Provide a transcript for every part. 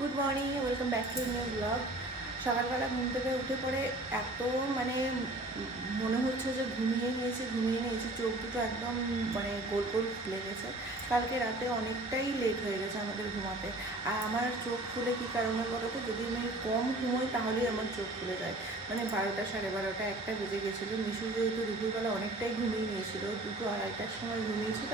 Good morning, welcome back to new blog. সকালবেলা ঘুম থেকে উঠে পড়ে এত মানে মনে হচ্ছে যে ঘুমিয়ে নিয়েছি, চোখ দুটো একদম মানে গোল গোল ফুলে গেছে। কালকে রাতে অনেকটাই লেট হয়ে গেছে আমাদের ঘুমাতে। আর আমার চোখ ফুলে কী কারণে বলো তো, যদি আমি কম ঘুমোই তাহলেই আমার চোখ ফুলে যায়। মানে 12টা, 12:30, 1টা বেজে গেছিলো। মিশু যেহেতু দুপুরবেলা অনেকটাই ঘুমিয়ে নিয়েছিল, 2টো 2:30টার সময় ঘুমিয়েছিল।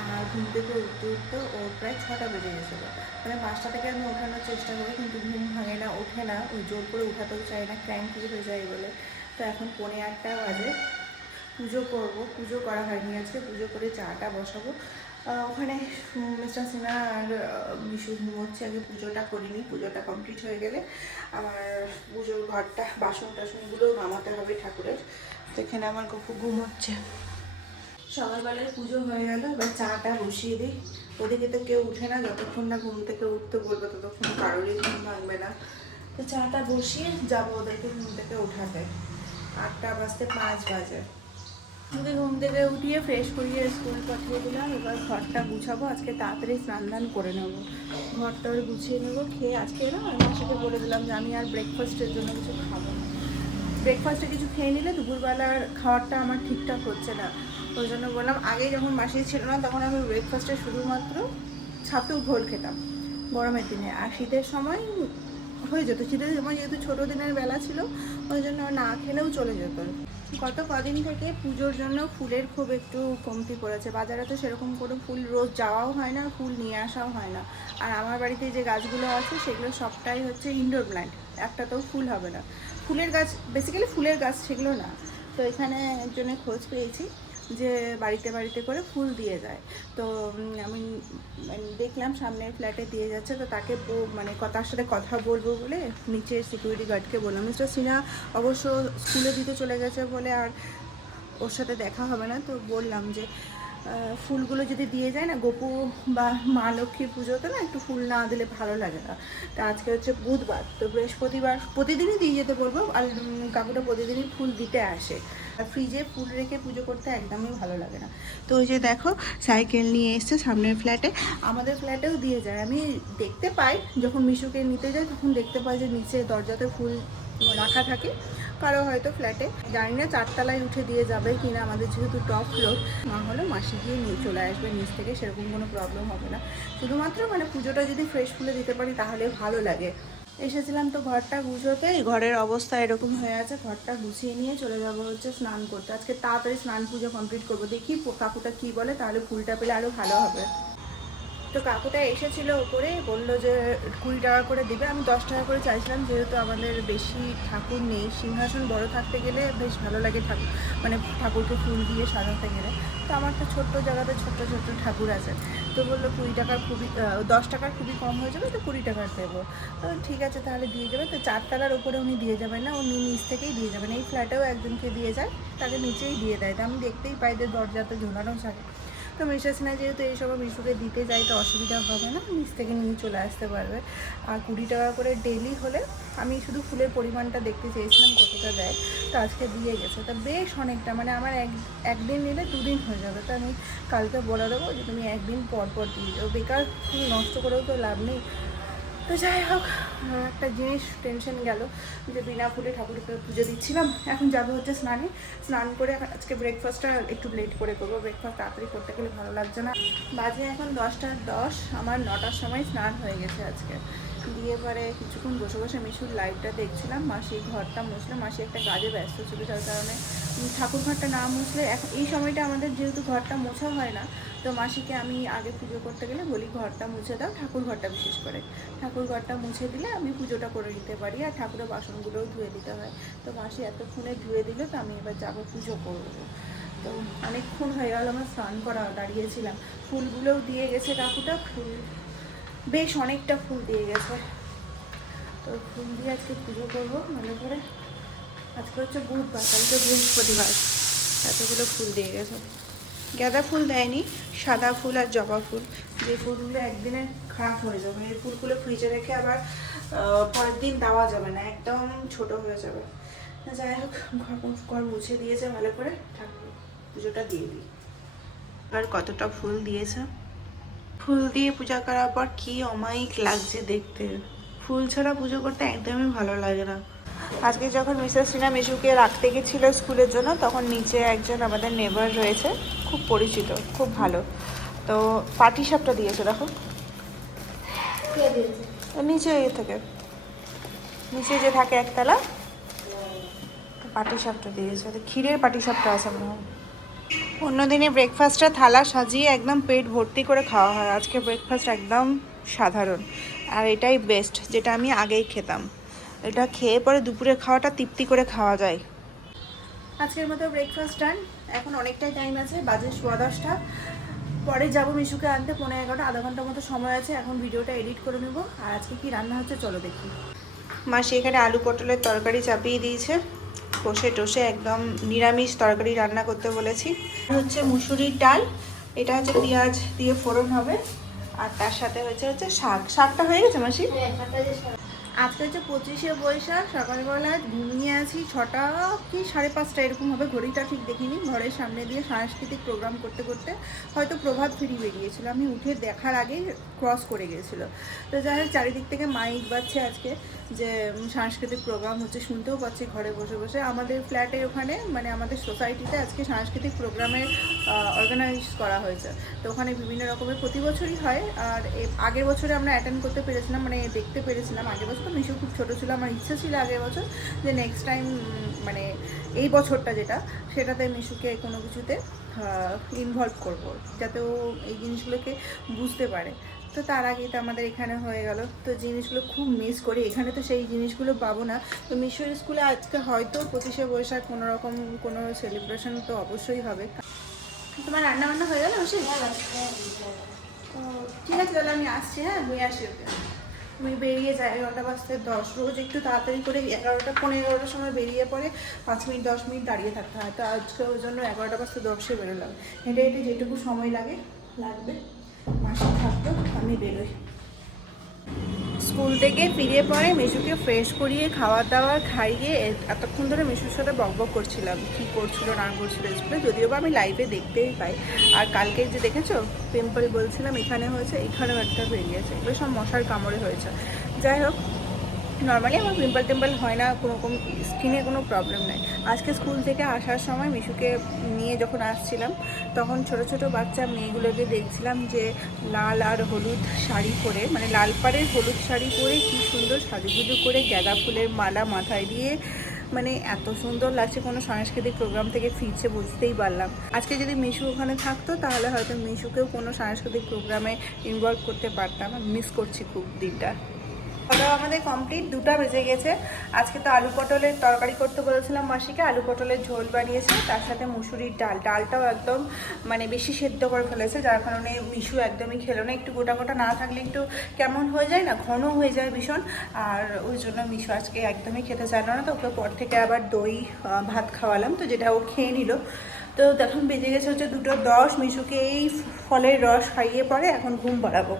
আর ঘুম থেকে উঠতে উঠতে ওর প্রায় 6টা বেজে গেছিলো। মানে 5টা থেকে আমি ওঠানোর চেষ্টা করি, কিন্তু ঘুম ভাঙে না, ওঠে না। ওই জোর করে উঠাতেও চাই না, ক্র্যাঙ্কি হয়ে যায় বলে। তো এখন 8:45 বাজে। পুজো করব, পুজো করা হয়নি আজকে। পুজো করে চাটা বসাবো। ওখানে মিস্টার সিনহা আর মিশু ঘুমোচ্ছে। আগে পুজোটা করিনি, পুজোটা কমপ্লিট হয়ে গেলে আমার পুজোর ঘরটা, বাসন টাসনগুলোও নামাতে হবে ঠাকুরের। তো এখানে আমার গপু ঘুমোচ্ছে। সকালবেলায় পুজো হয়ে গেল, এবার চাটা বসিয়ে দিই। ওদিকে তো কেউ উঠে না, যতক্ষণ না ঘুম থেকে উঠতে বলবো ততক্ষণ কারোরই ঘুম ভাঙবে না। তো চাটা বসিয়ে যাবো ওদেরকে ঘুম থেকে উঠাতে। 8টা বাজতে 5 বাজে। ওকে ঘুম থেকে উঠিয়ে ফ্রেশ করিয়ে স্কুল পাঠিয়ে দিলাম। এবার ঘরটা গুছাবো, আজকে তাড়াতাড়ি স্নান দান করে নেবো। ঘরটা গুছিয়ে নেবো, খেয়ে আজকে না মাসিকে বলে দিলাম যে আমি আর ব্রেকফাস্টের জন্য কিছু খাবো না। ব্রেকফাস্টে কিছু খেয়ে নিলে দুপুরবেলার খাওয়ারটা আমার ঠিকঠাক হচ্ছে না। ওই জন্য বললাম, আগে যখন মাসি ছিল না তখন আমি ব্রেকফাস্টে শুধুমাত্র ছাতু ঘোল খেতাম গরমের দিনে। আর শীতের সময় হয়ে যেত, শীতের সময় যেহেতু ছোটো দিনের বেলা ছিল ওই জন্য না খেলেও চলে যেত। গত কদিন থেকে পুজোর জন্য ফুলের খুব একটু কমতি পড়েছে। বাজারে তো সেরকম করে ফুল রোজ যাওয়াও হয় না, ফুল নিয়ে আসাও হয় না। আর আমার বাড়িতে যে গাছগুলো আছে সেগুলো সবটাই হচ্ছে ইনডোর প্ল্যান্ট, একটাতেও ফুল হবে না। ফুলের গাছ, বেসিক্যালি ফুলের গাছ সেগুলো না। তো এখানে একজনের খোঁজ পেয়েছি যে বাড়িতে বাড়িতে করে ফুল দিয়ে যায়। তো আমি দেখলাম সামনের ফ্ল্যাটে দিয়ে যাচ্ছে। তো তাকে মানে তার সাথে কথা বলবো বলে নিচের সিকিউরিটি গার্ডকে বললাম। মিস্টার সিনহা অবশ্য স্কুলে দিতে চলে গেছে বলে আর ওর সাথে দেখা হবে না। তো বললাম যে ফুলগুলো যদি দিয়ে যায় না, গপু বা মা লক্ষ্মীর পুজোতে না একটু ফুল না দিলে ভালো লাগে না। তা আজকে হচ্ছে বুধবার, তো বৃহস্পতিবার প্রতিদিনই দিয়ে যেতে বলবো। আর কাকুটা প্রতিদিনই ফুল দিতে আসে। আর ফ্রিজে ফুল রেখে পুজো করতে একদমই ভালো লাগে না। তো ওই যে দেখো সাইকেল নিয়ে এসছে সামনের ফ্ল্যাটে, আমাদের ফ্ল্যাটেও দিয়ে যায়। আমি দেখতে পাই যখন মিশুকে নিতে যাই তখন দেখতে পাই যে নিচে দরজাতে ফুল রাখা থাকে। কারো হয়তো ফ্ল্যাটে, জানি না 4তলায় উঠে দিয়ে যাবে কিনা, আমাদের যেহেতু টপ ফ্লোর। না হলে মাসি গিয়ে নিয়ে চলে আসবে নিচ থেকে, সেরকম কোনো প্রবলেম হবে না। শুধুমাত্র মানে পুজোটা যদি ফ্রেশ ফুলে দিতে পারি তাহলে ভালো লাগে। এসেছিলাম তো ঘরটা গুছোতে, ঘরের অবস্থা এরকম হয়ে আছে। ঘরটা গুছিয়ে নিয়ে চলে যাবো হচ্ছে স্নান করতে। আজকে তাড়াতাড়ি স্নান পুজো কমপ্লিট করবো, দেখি কাকুটা কী বলে, তাহলে ফুলটা পেলে আরও ভালো হবে। তো কাকুটা এসেছিলো ওপরে, বললো যে 20 টাকা করে দিবে। আমি 10 টাকা করে চাইছিলাম, যেহেতু আমাদের বেশি ঠাকুর নেই। সিংহাসন বড় থাকতে গেলে বেশ ভালো লাগে ঠাকুর, মানে ঠাকুরকে ফুল দিয়ে সাজাতে গেলে। তো আমার তো ছোট্ট জায়গাতে ছোট্ট ছোট্ট ঠাকুর আছে। তো বললো 20 টাকার খুবই 10 টাকার খুবই কম হয়ে যাবে, তো 20 টাকার দেবো। তো ঠিক আছে তাহলে দিয়ে যাবে। তো 4তলার ওপরে উনি দিয়ে যাবেন না, উনি নিচ থেকেই দিয়ে যাবেন। এই ফ্ল্যাটেও একজনকে দিয়ে যায়, তাকে নিচেই দিয়ে দেয়। তো আমি দেখতেই পাই যে দরজাতে ঝোলানো থাকে। তো মিসেস না যেহেতু এই সময় মিশুকে দিতে যাই, তো অসুবিধা হবে না, নিচ থেকে নিয়ে চলে আসতে পারবে। আর 20 টাকা করে ডেলি হলে, আমি শুধু ফুলের পরিমাণটা দেখতে চেয়েছিলাম কতটা দেয়। তো আজকে দিয়ে গেছে, তা বেশ অনেকটা, মানে আমার একদিন নিলে 2 দিন হয়ে যাবে। তো আমি কালকে বলে দেবো যে তুমি একদিন পর পর দিয়ে যাও, বেকার ফুল নষ্ট করেও তো লাভ নেই। তো যাই হোক, একটা জিনিস টেনশন গেল যে বিনা ফুলে ঠাকুরকে পুজো দিচ্ছিলাম। এখন যাবো হচ্ছে স্নানে। স্নান করে আজকে ব্রেকফাস্টটা একটু লেট করে করবো, ব্রেকফাস্ট তাড়াতাড়ি করতে গেলে ভালো লাগছে না। বাজে এখন 10টা 10, আমার 9টার সময় স্নান হয়ে গেছে আজকে। দিয়ে পরে কিছুক্ষণ বসে বসে মিশুর লাইভটা দেখছিলাম। মাসি ঘরটা মুছলে, মাসি একটা কাজে ব্যস্ত ছিল, যার কারণে ঠাকুর ঘরটা না মুছলে, এখন এই সময়টা আমাদের যেহেতু ঘরটা মোছা হয় না, তো মাসিকে আমি আগে পুজো করতে গেলে বলি ঘরটা মুছে দাও, ঠাকুর ঘরটা বিশেষ করে। ঠাকুর ঘরটা মুছে দিলে আমি পুজোটা করে দিতে পারি, আর ঠাকুরের বাসনগুলোও ধুয়ে দিতে হয়। তো মাসি এতক্ষণে ধুয়ে দিল, তো আমি এবার যাবো পুজো করবো। তো অনেকক্ষণ হয়ে গেল আমার স্নান করা, দাঁড়িয়েছিলাম। ফুলগুলোও দিয়ে গেছে কাকুটা, ফুল বেশ অনেকটা ফুল দিয়ে গেছে। তো ফুল দিয়ে আজকে পুজো করবো ভালো করে। আজকে হচ্ছে বুধবার, কালকে বৃহস্পতিবার। এতগুলো ফুল দিয়ে গেছে। গাঁদা ফুল দেয়নি, সাদা ফুল আর জবা ফুল, যে ফুলগুলো একদিনে খারাপ হয়ে যাবে। এই ফুলগুলো ফ্রিজে রেখে আবার পরের দিন দেওয়া যাবে না, একদম ছোট হয়ে যাবে। যাই হোক, ঘর মুছে দিয়েছে ভালো করে, ঠাকুর পুজোটা দিয়ে দিই। আর কতটা ফুল দিয়েছে ফুল দিয়ে পূজা করার পর কি অমায়িক লাগছে দেখতে। ফুল ছাড়া পুজো করতে একদমই ভালো লাগে না। আজকে যখন মিসেস সিনহা মিশুকে রাখতে গেছিলো স্কুলের জন্য, তখন নিচে একজন আমাদের নেবার রয়েছে, খুব পরিচিত, খুব ভালো, তো পাটিসাপটা দিয়েছে। দেখো নিচে থেকে, নিচে যে থাকে একতলা, পাটিসাপটা দিয়েছে। ক্ষীরের পাটিসাপটা আছে মনে হয়। অন্যদিনে ব্রেকফাস্টটা থালা সাজিয়ে একদম পেট ভর্তি করে খাওয়া হয়, আজকে ব্রেকফাস্ট একদম সাধারণ, আর এটাই বেস্ট, যেটা আমি আগেই খেতাম। এটা খেয়ে পরে দুপুরে খাওয়াটা তৃপ্তি করে খাওয়া যায়। আজকের মতো ব্রেকফাস্ট ডান। এখন অনেকটাই টাইম আছে, বাজে 10:15। পরে যাবো মিশুকে আনতে, 11:30, আধা ঘন্টার মতো সময় আছে। এখন ভিডিওটা এডিট করে নেবো। আর আজকে কি রান্না হচ্ছে চলো দেখি। মাসি এখানে আলু পটলের তরকারি চাপিয়ে দিয়েছে, কষে টষে একদম নিরামিষ তরকারি রান্না করতে বলেছি। হচ্ছে মুসুরির ডাল, এটা হচ্ছে পেঁয়াজ দিয়ে ফোড়ন হবে, আর তার সাথে হচ্ছে শাকটা হয়ে গেছে মাসি। আজকে হচ্ছে 25শে বৈশাখ। সকালবেলা ঘুমিয়ে আছি, 6টা কি 5:30 এরকম হবে, ঘড়িটা ঠিক দেখিনি। ঘরের সামনে দিয়ে সাংস্কৃতিক প্রোগ্রাম করতে করতে হয়তো প্রভাত ফেরি বেরিয়েছিল, আমি উঠে দেখার আগেই ক্রস করে গিয়েছিলো। তো যাই হোক, চারিদিক থেকে মাইক বাজছে আজকে যে সাংস্কৃতিক প্রোগ্রাম হচ্ছে, শুনতেও পাচ্ছি ঘরে বসে বসে। আমাদের ফ্ল্যাটের ওখানে, মানে আমাদের সোসাইটিতে আজকে সাংস্কৃতিক প্রোগ্রামের অর্গানাইজ করা হয়েছে। তো ওখানে বিভিন্ন রকমের প্রতি বছরই হয়, আর আগের বছরে আমরা অ্যাটেন্ড করতে পেরেছিলাম, মানে দেখতে পেরেছিলাম। আগের বছর তো মিশু খুব ছোটো ছিল, আমার ইচ্ছা ছিল আগের বছর যে নেক্সট টাইম, মানে এই বছরটা যেটা, সেটাতে মিশুকে কোনো কিছুতে ইনভলভ করব, যাতে ও এই জিনিসগুলোকে বুঝতে পারে। তো তার আগেই তো আমাদের এখানে হয়ে গেল, তো জিনিসগুলো খুব মিস করি। এখানে তো সেই জিনিসগুলো পাবো না। তো মিশুর স্কুলে আজকে হয়তো 25শে বৈশাখ কোনো রকম কোনো সেলিব্রেশন তো অবশ্যই হবে। তোমার রান্না বান্না হয়ে গেল অবশ্যই? ঠিক আছে, তাহলে আমি আসছি। হ্যাঁ, আমি আসি। ওকে, তুমি বেরিয়ে যাই 11:10। রোজ একটু তাড়াতাড়ি করে 11টা 11:15 সময় বেরিয়ে পরে 5 মিনিট 10 মিনিট দাঁড়িয়ে থাকতে হয়। তো আজকে ওই জন্য 11:10 বেরোলাম। হেঁটে হেঁটে যেটুকু সময় লাগবে, মাসে থাকতো, আমি বেরোই। স্কুল থেকে ফিরে পরে মিশুকে ফ্রেশ করিয়ে খাওয়া দাওয়া খাইয়ে এতক্ষণ ধরে মিশুর সাথে বকবক করছিলাম, কী করছিল না করছিল স্কুলে, যদিও বা আমি লাইভে দেখতেই পাই। আর কালকে যে দেখেছো পিম্পল বলছিলাম এখানে হয়েছে, এখানেও একটা বেরিয়েছে, এগুলো সব মশার কামড়ে হয়েছে। যাই হোক, নর্মালি আমার পিম্পল টিম্পল হয় না, কোনো রকম স্কিনে কোনো প্রবলেম নেই। আজকে স্কুল থেকে আসার সময় মিশুকে নিয়ে যখন আসছিলাম, তখন ছোট ছোট বাচ্চা মেয়েগুলোকে দেখছিলাম যে লাল আর হলুদ শাড়ি পরে, মানে লাল পাড়ের হলুদ শাড়ি পরে কী সুন্দর সাজুগুজু করে গাঁদা ফুলের মালা মাথায় দিয়ে, মানে এত সুন্দর লাগছে। কোনো সাংস্কৃতিক প্রোগ্রাম থেকে ফিরছে, বুঝতেই পারলাম। আজকে যদি মিশু ওখানে থাকতো তাহলে হয়তো মিশুকেও কোনো সাংস্কৃতিক প্রোগ্রামে ইনভলভ করতে পারতাম। মিস করছি খুব দিনটা। খাওয়া আমাদের কমপ্লিট, 2টা বেজে গেছে। আজকে তো আলু পটলের তরকারি করতে বলেছিলাম মাসিকে, আলু পটলের ঝোল বানিয়েছে, তার সাথে মুসুরির ডালটাও একদম মানে বেশি সেদ্ধ করে ফেলেছে, যার কারণে মিশু একদমই খেলো না। একটু গোটা গোটা না থাকলে একটু কেমন হয়ে যায় না, ঘন হয়ে যায় ভীষণ, আর ওই জন্য মিশু আজকে একদমই খেতে চাইল না। তো ওকে পর থেকে আবার দই ভাত খাওয়ালাম, তো যেটা ও খেয়ে নিল। তো এখন বেজে গেছে হচ্ছে 2:10। মিশুকে এই ফলের রস খাইয়ে পরে এখন ঘুম পাড়াবো।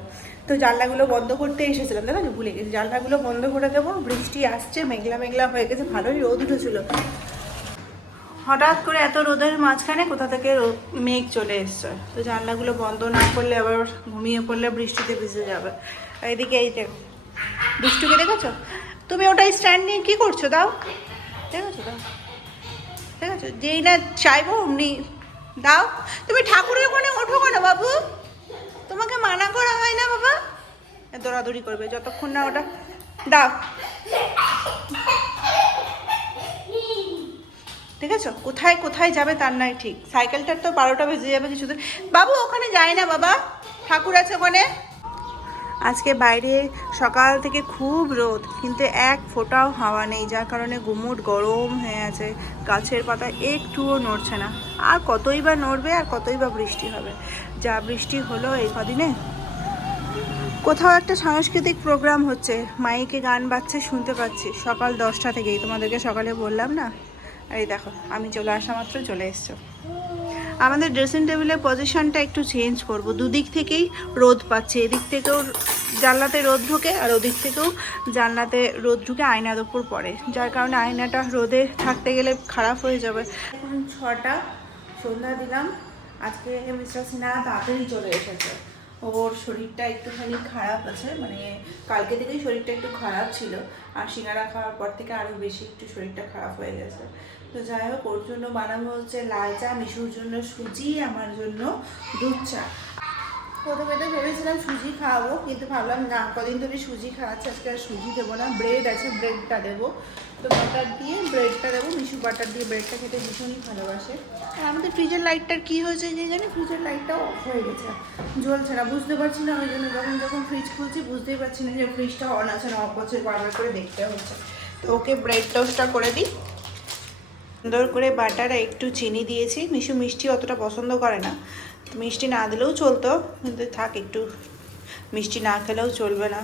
তো জানলাগুলো বন্ধ করতে এসেছিলাম, দেখো ভুলে গেছি, জানলাগুলো বন্ধ করে দেবো। বৃষ্টি আসছে, মেঘলা মেঘলা হয়ে গেছে, ভালোই রোদ উঠেছিল। হঠাৎ করে এত রোদের মাঝখানে কোথা থেকে মেঘ চলে এসছে। তো জানলাগুলো বন্ধ না করলে আবার ঘুমিয়ে পড়লে বৃষ্টিতে ভিজে যাবে। এইদিকে এই দুষ্টুকে দেখেছো তুমি? ওটা স্ট্যান্ড নিয়ে কী করছো? দাও, দেখেছো? দাও, দেখেছো? যেই না চাইবো অমনি দাও। তুমি ঠাকুরের ওখানে ওঠো কেন বাবু? তোমাকে মানা করা হয় না বাবা? দৌড়াদৌড়ি করবে যতক্ষণ না ওটা দাও। ঠিক আছে, কোথায় কোথায় যাবে তার নাই ঠিক। সাইকেলটার তো 12টা বেজে যাবে কিছুদিন। বাবু ওখানে যায় না বাবা, ঠাকুর আছে ওখানে। আজকে বাইরে সকাল থেকে খুব রোদ, কিন্তু এক ফোঁটাও হাওয়া নেই, যার কারণে গুমুট গরম হয়ে আছে। গাছের পাতা একটুও নড়ছে না। আর কতই বা নড়বে, আর কতই বা বৃষ্টি হবে। যা বৃষ্টি হলো এই কদিনে। কোথাও একটা সাংস্কৃতিক প্রোগ্রাম হচ্ছে, মাইকে গান বাজছে, শুনতে পাচ্ছি সকাল 10টা থেকেই। তোমাদেরকে সকালে বললাম না? এই দেখো, আমি চলে আসা মাত্র চলে এসছো। আমাদের ড্রেসিং টেবিলের পজিশনটা একটু চেঞ্জ করব। দুদিক থেকেই রোদ পাচ্ছে, এদিক থেকেও জানলাতে রোদ ঢোকে, আর ওদিক থেকেও জানলাতে রোদ ঢুকে আয়নার ওপর পড়ে, যার কারণে আয়নাটা রোদে থাকতে গেলে খারাপ হয়ে যাবে। এখন 6টা, সন্ধ্যা দিলাম। আজকে মিস্টার সিনহা তাড়াতাড়ি চলে এসেছে। ও ওর শরীরটা একটুখানি খারাপ আছে, মানে কালকে থেকেই শরীরটা একটু খারাপ ছিল, আর সিঙ্গারা খাওয়ার পর থেকে আরও বেশি একটু শরীরটা খারাপ হয়ে গেছে। তো যাই হোক, ওর জন্য বানাবো হচ্ছে লাল চা, মিশুর জন্য সুজি, আমার জন্য দুধ চা। প্রথমে তো ভেবেছিলাম সুজি খাওয়াবো, কিন্তু ভাবলাম না, কদিন ধরে সুজি খাওয়াচ্ছে, আজকে আর সুজি দেবো না, ব্রেড আছে ব্রেডটা দেবো। তো বাটার দিয়ে ব্রেডটা দেবো, মিশু বাটার দিয়ে ব্রেডটা খেতে ভীষণই ভালোবাসে। আর আমাদের ফ্রিজের লাইটটার কী হয়েছে যে জানি, ফ্রিজের লাইটটাও অফ হয়ে গেছে, জ্বলছে না, বুঝতে পারছি না। ওই জন্য যখন ফ্রিজ খুলছি বুঝতেই পারছি না যে ফ্রিজটা অন আছে না অফ আছে, বারবার করে দেখতে হচ্ছে। তো ওকে ব্রেড টোস্টটা করে দিই। সুন্দর করে বাটার একটু চিনি দিয়েছি, মিশু মিষ্টি অতটা পছন্দ করে না, মিষ্টি না দিলেও চলতো, কিন্তু থাক, একটু মিষ্টি না খেলেও চলবে না।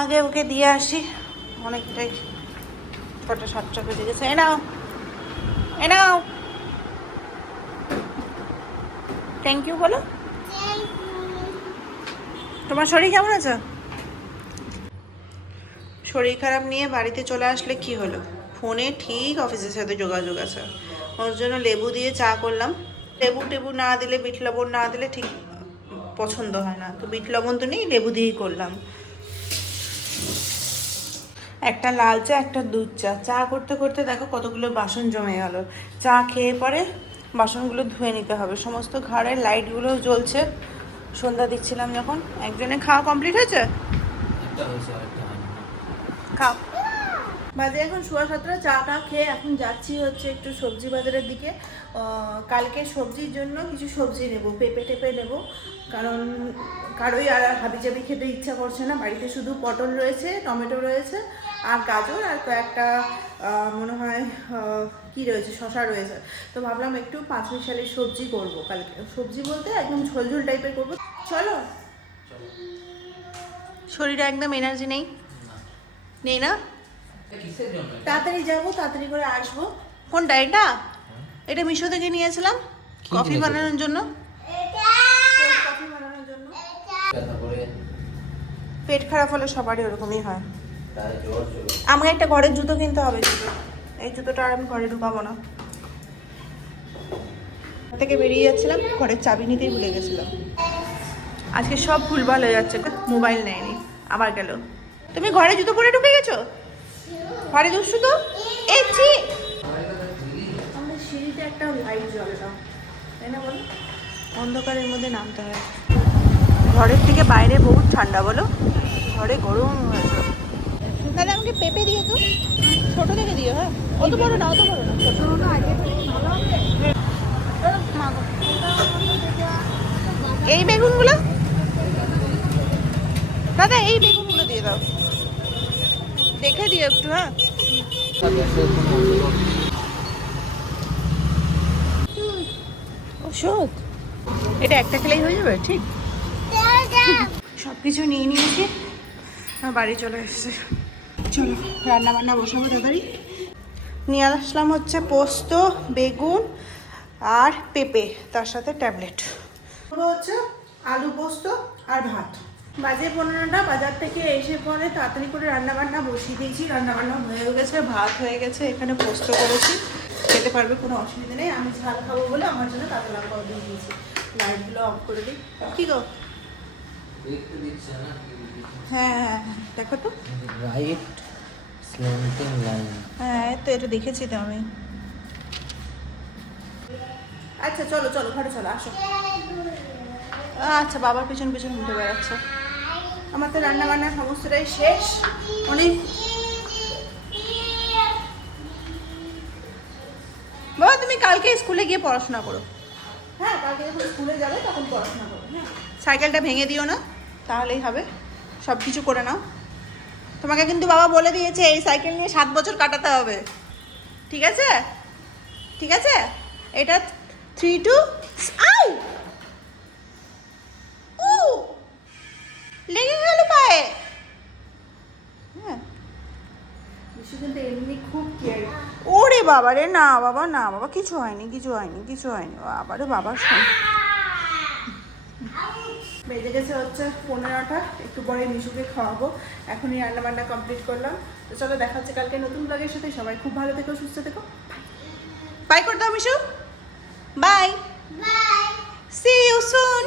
আগে ওকে দিয়ে আসি, অনেকটাই 6টা বেজে গেছে। এ নাও, এ নাও, থ্যাংক ইউ বলো। তোমার শরীর কেমন আছে? শরীর খারাপ নিয়ে বাড়িতে চলে আসলে কি হলো, ফোনে ঠিক অফিসের সাথে যোগাযোগ আছে, ওর জন্য লেবু দিয়ে চা করলাম। লেবু টেবু না দিলে, বিট লবণ না দিলে ঠিক পছন্দ হয় না, তো বিট লবণ তো নেই, লেবু দিয়েই করলাম। একটা লাল চা, একটা দুধ চা। চা করতে করতে দেখো কতগুলো বাসন জমে গেল। চা খেয়ে পরে বাসনগুলো ধুয়ে নিতে হবে, সমস্ত ঘরের লাইটগুলো জ্বলছে। সন্ধ্যা দিচ্ছিলাম যখন, একজনের খাওয়া কমপ্লিট হয়েছে, খাও। বাজে এখন 7:15, চাটা খেয়ে এখন যাচ্ছি হচ্ছে একটু সবজি বাজারের দিকে। কালকে সবজির জন্য কিছু সবজি নেব, পেঁপে টেপে নেব, কারণ কারোই আর হাবিজাবি খেতে ইচ্ছা করছে না। বাড়িতে শুধু পটল রয়েছে, টমেটো রয়েছে, আর গাজর, আর কয়েকটা মনে হয় কি রয়েছে, শশা রয়েছে। তো ভাবলাম একটু 5 মিশালি সবজি করব কালকে। সবজি বলতে একদম ঝোল ঝোল টাইপের করবো। চলো। শরীরে একদম এনার্জি নেই, নেই না? তাড়াতাড়ি যাবো, তাড়াতাড়ি করে আসবো। কোনটা এটা? এটা মিশো থেকে নিয়েছিলাম কফি বানানোর জন্য। কফি বানানোর জন্য। পেট খারাপ হলে সবারই ওরকমই হয়। আমাকে একটা ঘরের জুতো কিনতে হবে, এই জুতোটা আর আমি ঘরে ঢুকাবো না। থেকে বেরিয়ে যাচ্ছিলাম, ঘরের চাবি নিতেই ভুলে গেছিলাম। আজকে সব ভুলভাল হয়ে যাচ্ছে, মোবাইল নেয়নি, আবার গেল। তুমি ঘরে জুতো পরে ঢুকে গেছো, ঘরে দুষ্টু তো। এসছি আমাদের সিঁড়িতে একটা লাইট জ্বলে না, তাই না বলো? অন্ধকারের মধ্যে নামতে হয়। ঘরের থেকে বাইরে বহুত ঠান্ডা, বলো, ঘরে গরম হয়েছে। তাহলে আমাকে পেঁপে দিয়ে তো, ছোট থেকে দিও। হ্যাঁ, অত বড় না, অত বড় না, ছোট না। আগে ভালো হবে। এই বেগুনগুলো দাদা, এই বেগুনগুলো দিয়ে দাও, দেখে দিও একটু। হ্যাঁ, ওষুধ এটা একটা খেলেই হয়ে যাবে, ঠিক? সব কিছু নিয়ে নিয়েছি, বাড়ি চলে এসেছে। চলো রান্না বান্না বসাবো তাড়াতাড়ি। নিয়ে আসলাম হচ্ছে পোস্ত, বেগুন আর পেঁপে, তার সাথে ট্যাবলেট। হচ্ছে আলু পোস্ত আর ভাত। বাজে 15টা, বাজার থেকে এসে পরে তাড়াতাড়ি করে রান্না বান্না বসিয়ে দিয়েছি। রান্না বান্না হয়ে গেছে, ভাত হয়ে গেছে, এখানে পোস্ত করেছি, খেতে পারবে, কোনো অসুবিধা নেই। আমি ঝাল খাবো বলে আমার জন্য কাঁচা লঙ্কাও দিয়ে দিয়েছি। লাইটগুলো অফ করে দিই। কি গো? হ্যাঁ হ্যাঁ, দেখো তো, রাইট স্ল্যান্টিং লাইন। হ্যাঁ, তো এটা দেখেছি তো আমি। আচ্ছা চলো চলো, ঘরে চলো, আসো। আচ্ছা, বাবার পেছন পেছন উঠে বেড়াচ্ছে। আমার তো রান্না বান্না সমস্তটাই শেষ। অনেক বাবা, তুমি কালকে স্কুলে গিয়ে পড়াশোনা করো। হ্যাঁ, কালকে যখন স্কুলে যাবে তখন পড়াশোনা করো। হ্যাঁ, সাইকেলটা ভেঙে দিও না, তাহলেই হবে। সব কিছু করে নাও। তোমাকে কিন্তু বাবা বলে দিয়েছে এই সাইকেল নিয়ে 7 বছর কাটাতে হবে, ঠিক আছে? ঠিক আছে, এটা 3 to আউ ও লেগে গেল পায়ে। হ্যাঁ, বিশু কিন্তু এমনি খুব কেয়ার। ওরে বাবা রে, না বাবা, না বাবা, কিছু হয়নি, কিছু হয়নি, কিছু হয়নি। বাবা রে বাবা, বেজে গেছে হচ্ছে 15টা, একটু পরে মিশুকে খাওয়াবো। এখনই রান্না বান্না কমপ্লিট করলাম। তো চলো, দেখা হচ্ছে কালকে নতুন ব্লগের সাথে। সবাই খুব ভালো থেকো, সুস্থ থেকো। বাই করে দাও Mishu, bye, see you soon.